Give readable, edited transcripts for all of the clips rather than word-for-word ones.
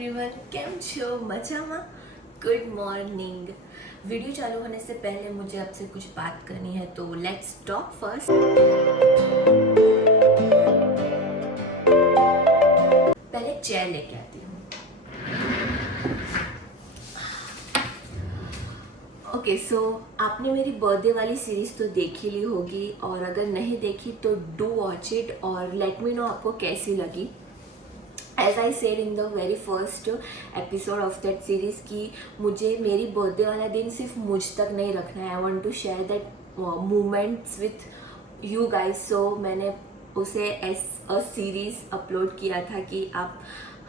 Everyone, કેમ છો? મજામાં? Good morning. वीडियो चालू होने से पहले मुझे आपसे कुछ बात करनी है, तो लेट्स टॉक फर्स्ट। पहले चेयर लेके आती हूँ। ओके सो आपने मेरी बर्थडे वाली सीरीज़ तो देख ही ली होगी, और अगर नहीं देखी तो डू वॉच इट और लेट मी नो आपको कैसी लगी। As I said in the very first episode of that series कि मुझे मेरी बर्थडे वाला दिन सिर्फ मुझ तक नहीं रखना है। I want to share that moments with you guys. So मैंने उसे एज अ सीरीज़ अपलोड किया था कि आप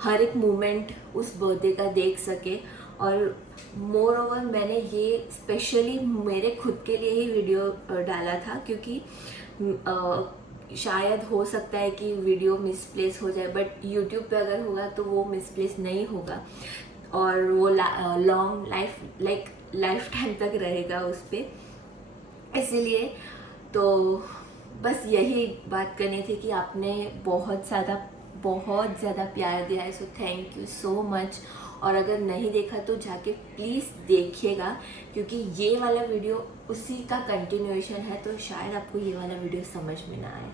हर एक मोमेंट उस बर्थडे का देख सके। और मोर ओवर मैंने ये स्पेशली मेरे खुद के लिए ही वीडियो डाला था, क्योंकि शायद हो सकता है कि वीडियो मिसप्लेस हो जाए, बट यूट्यूब पे अगर होगा तो वो मिसप्लेस नहीं होगा और वो लॉन्ग लाइफ टाइम तक रहेगा उस पर। इसीलिए तो बस यही बात करनी थी कि आपने बहुत ज़्यादा प्यार दिया है, so thank you so much. और अगर नहीं देखा तो जाके प्लीज़ देखिएगा, क्योंकि ये वाला वीडियो उसी का कंटिन्यूएशन है, तो शायद आपको ये वाला वीडियो समझ में ना आए।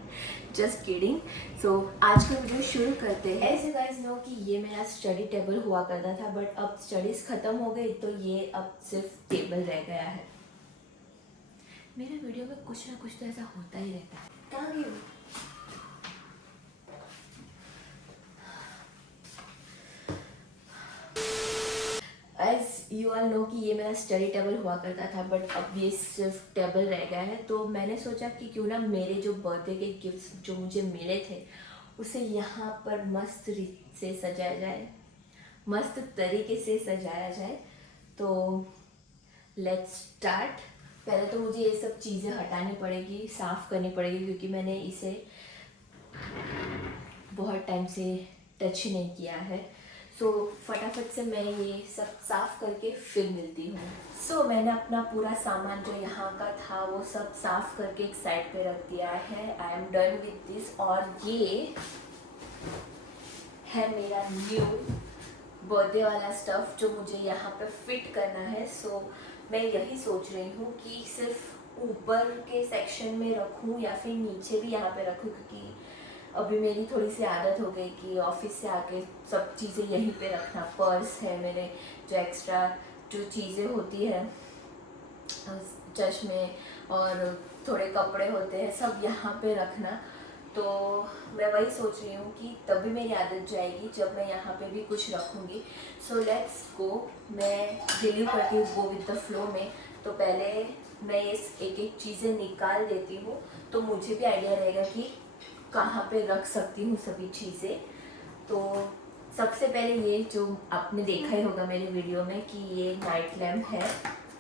Just kidding. सो आज का वीडियो शुरू करते हैं। एज यू गाइस नो कि ये मेरा स्टडी टेबल हुआ करता था, बट अब स्टडीज़ ख़त्म हो गई तो ये अब सिर्फ टेबल रह गया है। मेरे वीडियो में कुछ ना कुछ तो ऐसा होता ही रहता है। कहाँ गई हो? एज यू आर नो कि ये मेरा स्टडी टेबल हुआ करता था, बट अब ये सिर्फ टेबल रह गया है। तो मैंने सोचा कि क्यों ना मेरे जो बर्थडे के गिफ्ट्स जो मुझे मिले थे उसे यहाँ पर मस्त रीत से सजाया जाए, मस्त तरीके से सजाया जाए। तो लेट्स स्टार्ट। पहले तो मुझे ये सब चीज़ें हटानी पड़ेगी, साफ़ करनी पड़ेगी, क्योंकि मैंने इसे बहुत टाइम से टच नहीं किया है। सो फटाफट से मैं ये सब साफ़ करके फिर मिलती हूँ। सो मैंने अपना पूरा सामान जो यहाँ का था वो सब साफ़ करके एक साइड पे रख दिया है। I am done with this. और ये है मेरा न्यू बर्थडे वाला स्टफ़ जो मुझे यहाँ पे फिट करना है। सो मैं यही सोच रही हूँ कि सिर्फ ऊपर के सेक्शन में रखूँ या फिर नीचे भी यहाँ पे रखूँ, क्योंकि अभी मेरी थोड़ी सी आदत हो गई कि ऑफिस से आके सब चीज़ें यहीं पे रखना। पर्स है मेरे, जो एक्स्ट्रा जो चीज़ें होती है, चश्मे और थोड़े कपड़े होते हैं, सब यहाँ पे रखना। तो मैं वही सोच रही हूँ कि तभी मेरी आदत जाएगी जब मैं यहाँ पे भी कुछ रखूँगी। So let's go. मैं बिलीव करती हूँ गो विद द फ्लो में। तो पहले मैं ये एक एक चीज़ें निकाल देती हूँ, तो मुझे भी आइडिया रहेगा कि कहाँ पे रख सकती हूँ सभी चीज़ें। तो सबसे पहले ये जो आपने देखा ही होगा मेरे वीडियो में कि ये नाइट लैम्प है,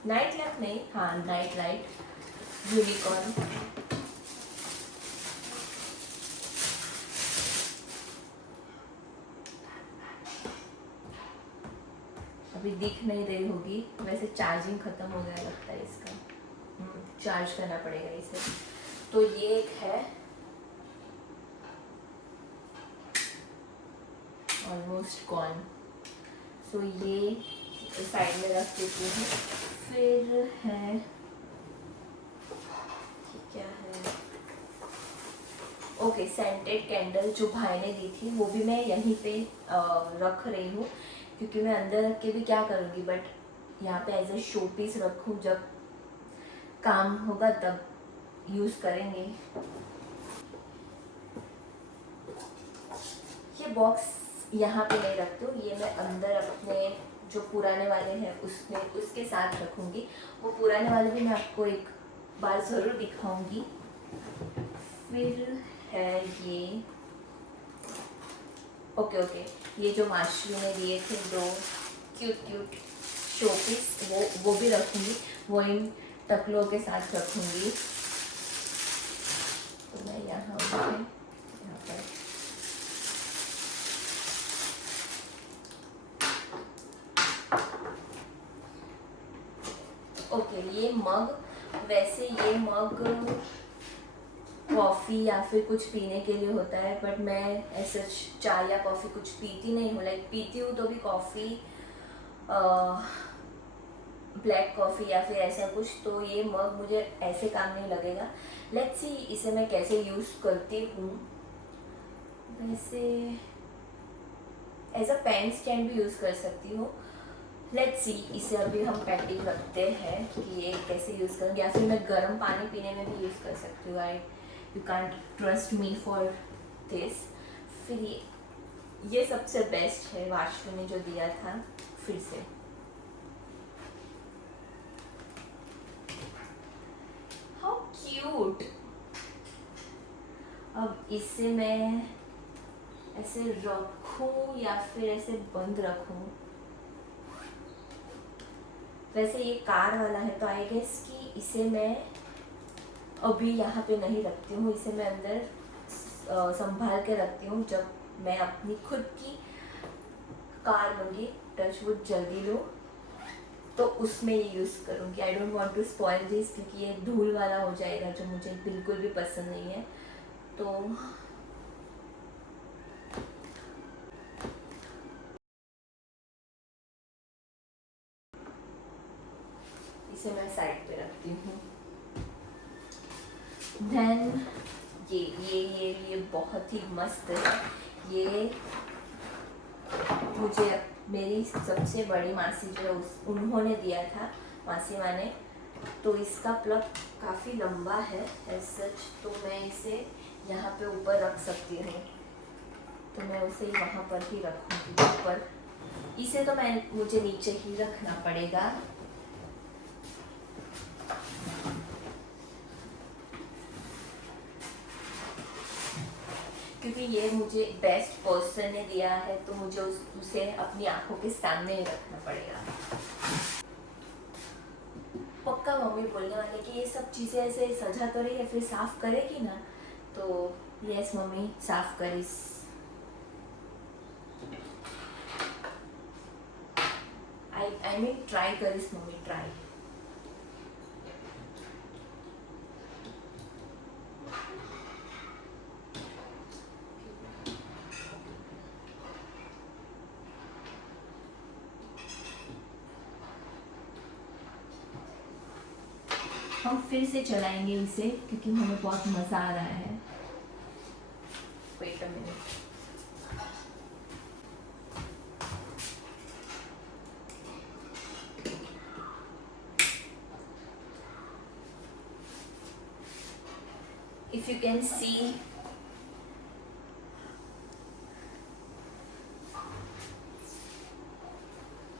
नाइट लैम्प नहीं, हाँ नाइट लाइट यूनिकॉर्न। अभी दिख नहीं रही होगी, वैसे चार्जिंग ख़त्म हो गया लगता है इसका, चार्ज करना पड़ेगा इसे। तो ये एक है, ऑलमोस्ट गॉन। सो ये साइड में रख देती हूँ। फिर है, क्या है, ओके, सेंटेड कैंडल जो भाई ने दी थी वो भी मैं यहीं पे रख रही हूँ, क्योंकि मैं अंदर रख के भी क्या करूँगी, बट यहाँ पे एज ए शो पीस रखूँ, जब काम होगा तब यूज़ करेंगे। ये बॉक्स यहाँ पे नहीं रखती हूँ, ये मैं अंदर अपने जो पुराने वाले हैं उसके साथ रखूँगी। वो पुराने वाले भी मैं आपको एक बार ज़रूर दिखाऊँगी। फिर है ये, ओके, ये जो माशरू ने दिए थे दो क्यूट शो पीस, वो भी रखूँगी, वो इन टकलों के साथ रखूँगी। तो मैं यहाँ पर ओके, ये मग, वैसे ये मग कॉफ़ी या फिर कुछ पीने के लिए होता है, बट मैं ऐसे चाय या कॉफ़ी कुछ पीती नहीं हूँ। लाइक पीती हूँ तो भी कॉफ़ी, ब्लैक कॉफ़ी या फिर ऐसा कुछ। तो ये मग मुझे ऐसे काम नहीं लगेगा। लेट्स सी इसे मैं कैसे यूज़ करती हूँ। वैसे एज अ पेन स्टैंड भी यूज़ कर सकती हूँ। लेट्स सी इसे अभी हम पेंडिंग रखते हैं कि ये कैसे यूज़ करूँगी, या फिर मैं गर्म पानी पीने में भी यूज़ कर सकती हूँ। You can't trust me for this. फिर ये सबसे बेस्ट है वाशु ने जो दिया था। फिर से हाउ क्यूट। अब इसे मैं ऐसे रखूं या फिर ऐसे बंद रखूं। वैसे ये कार वाला है तो आई गेस कि इसे मैं अभी यहाँ पे नहीं रखती हूँ। इसे मैं अंदर संभाल के रखती हूँ। जब मैं अपनी खुद की कार लूँगी, टचवुड जल्दी लो, तो उसमें ये यूज़ करूँगी। I don't want to spoil this, क्योंकि ये धूल वाला हो जाएगा जो मुझे बिल्कुल भी पसंद नहीं है। तो इसे मैं साइड पे रखती हूँ। देन ये बहुत ही मस्त है। ये मुझे मेरी सबसे बड़ी मासी जो है उन्होंने दिया था, मासी माँ ने। तो इसका प्लग काफ़ी लंबा है एज सच, तो मैं इसे यहाँ पे ऊपर रख सकती हूँ। तो मैं उसे वहाँ पर ही रखूँगी ऊपर। इसे तो मुझे नीचे ही रखना पड़ेगा। क्योंकि ये मुझे बेस्ट पर्सन ने दिया है, तो मुझे उसे अपनी आंखों के सामने ही रखना पड़ेगा। पक्का मम्मी बोलने वाले कि ये सब चीज़ें ऐसे सजा तो रही है, फिर साफ करेगी ना। तो यस मम्मी, साफ करीस। आई मीन ट्राई करीस मम्मी, ट्राई। हम फिर से चलाएंगे इसे, क्योंकि हमें बहुत मज़ा आ रहा है। Wait a minute. If you can see,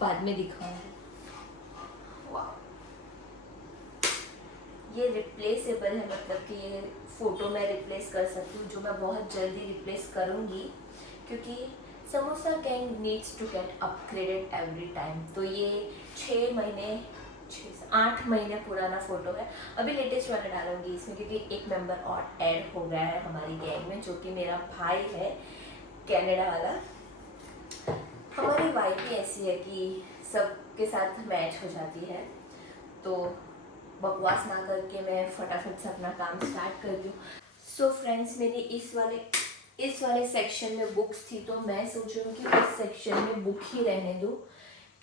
बाद में दिखाऊंगी। ये रिप्लेसेबल है, मतलब कि ये फ़ोटो में रिप्लेस कर सकती हूँ, जो मैं बहुत जल्दी रिप्लेस करूँगी, क्योंकि samosa gang needs to get upgraded every time. तो ये 8 महीने पुराना फ़ोटो है। अभी लेटेस्ट वाला डालूंगी इसमें, क्योंकि एक मेंबर और ऐड हो गया है हमारी गैंग में, जो कि मेरा भाई है, कनाडा वाला। हमारी वाइफ भी ऐसी है कि सबके साथ मैच हो जाती है। तो बकवास ना करके मैं फटाफट से अपना काम स्टार्ट करती हूँ। सो फ्रेंड्स, मेरी इस वाले सेक्शन में बुक्स थी, तो मैं सोच रही हूँ कि इस सेक्शन में बुक ही रहने दूँ,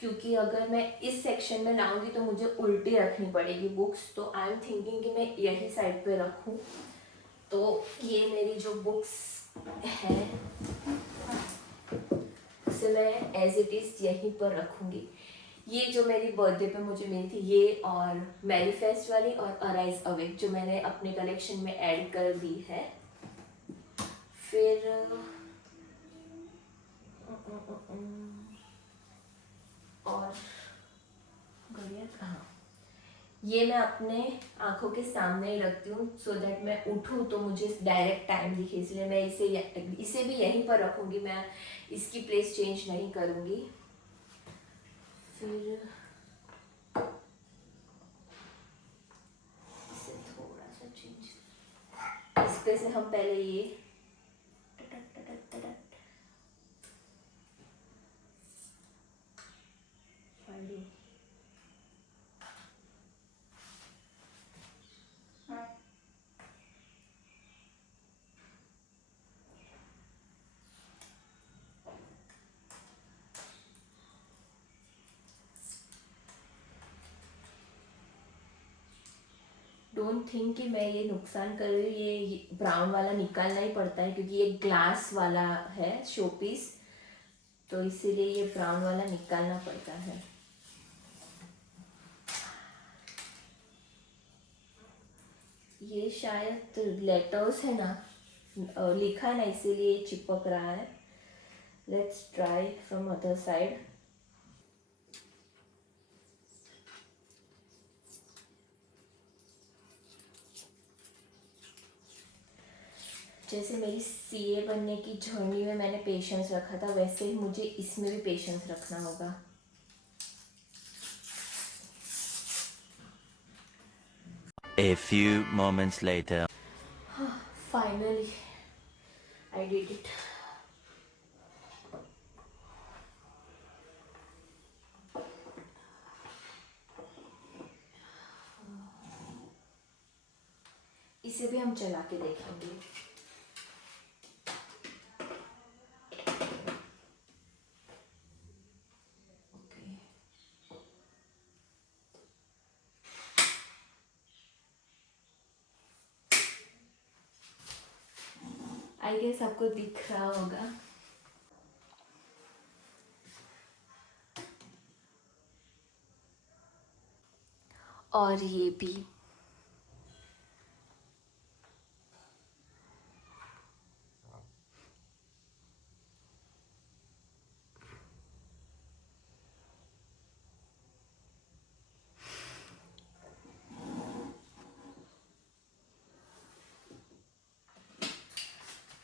क्योंकि अगर मैं इस सेक्शन में लाऊंगी तो मुझे उल्टी रखनी पड़ेगी बुक्स। तो आई एम थिंकिंग कि मैं यही साइड पे रखूँ। तो ये मेरी जो बुक्स है उसे मैं एज इट इज़ यहीं पर रखूँगी। ये जो मेरी बर्थडे पे मुझे मिली थी, ये और मैनिफेस्ट वाली और अराइज अवेक, जो मैंने अपने कलेक्शन में ऐड कर दी है। फिर और हाँ, ये मैं अपने आंखों के सामने ही रखती हूँ, सो दैट मैं उठूँ तो मुझे डायरेक्ट टाइम दिखे, इसलिए मैं इसे भी यहीं पर रखूँगी। मैं इसकी प्लेस चेंज नहीं करूँगी। फिर इसे थोड़ा सा चेंज, इस पे से हम पहले ये डोंट थिंक कि मैं ये नुकसान कर रही हूँ। ये ब्राउन वाला निकालना ही पड़ता है क्योंकि ये ग्लास वाला है शो पीस, तो इसीलिए ये ब्राउन वाला निकालना पड़ता है। ये शायद लेटर्स है ना, लिखा ना, इसीलिए चिपक रहा है। Let's try from other side. जैसे मेरी सीए बनने की जर्नी में मैंने पेशेंस रखा था, वैसे ही मुझे इसमें भी पेशेंस रखना होगा। A few moments later. Finally, I did it. इसे भी हम चला के देखेंगे। आई गेस आपको दिख रहा होगा। और ये भी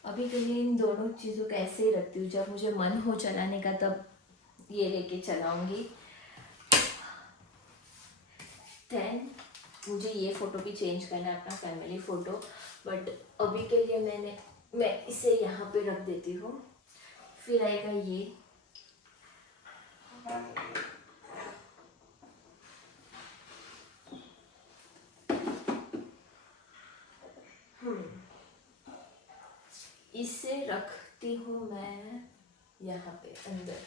अभी के लिए इन दोनों चीज़ों को ऐसे ही रखती हूँ। जब मुझे मन हो चलाने का तब ये लेके चलाऊंगी। देन मुझे ये फ़ोटो भी चेंज करना है, अपना फैमिली फ़ोटो, बट अभी के लिए मैं इसे यहाँ पे रख देती हूँ। फिर आएगा ये। इसे रखती हूँ मैं यहाँ पे अंदर।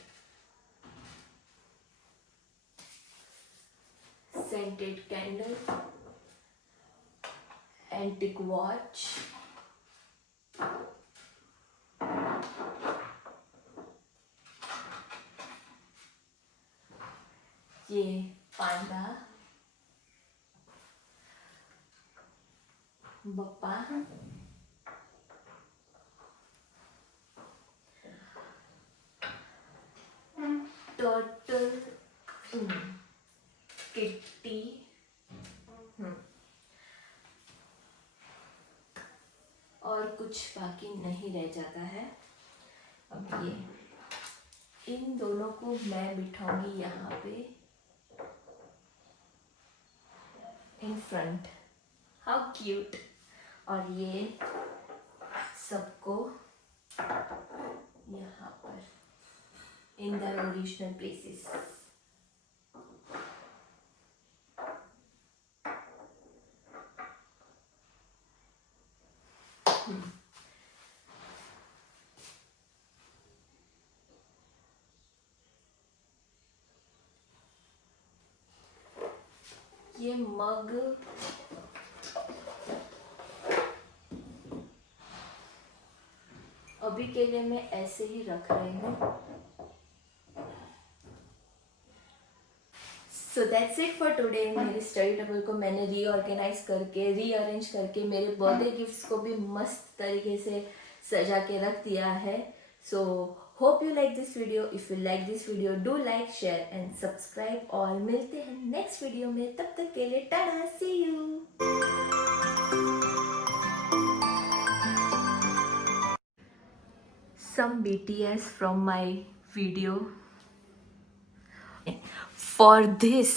सेंटेड कैंडल, एंटिक वॉच, ये पांडा, बप्पा, टर्टल, किट्टी, और कुछ बाकी नहीं रह जाता है। अब ये इन दोनों को मैं बिठाऊंगी यहाँ पे इन फ्रंट। How cute. और ये सबको यहाँ पर इन द ओरिजिनल प्लेसेस। ये मग अभी के लिए मैं ऐसे ही रख रही हूँ। So that's it for today. मेरे स्टडी टेबल को मैंने रीऑर्गेनाइज करके, रीअरेंज करके, मेरे बर्थडे गिफ्ट्स को भी मस्त तरीके से सजा के रख दिया है। So hope you like this video. If you like this video do like, share and subscribe. और मिलते हैं नेक्स्ट वीडियो में। तब तक के लिए टाटा, सी you. Some BTS from my video. For this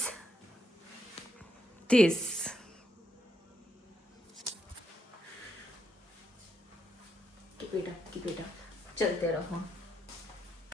keep it up, चलते रहो।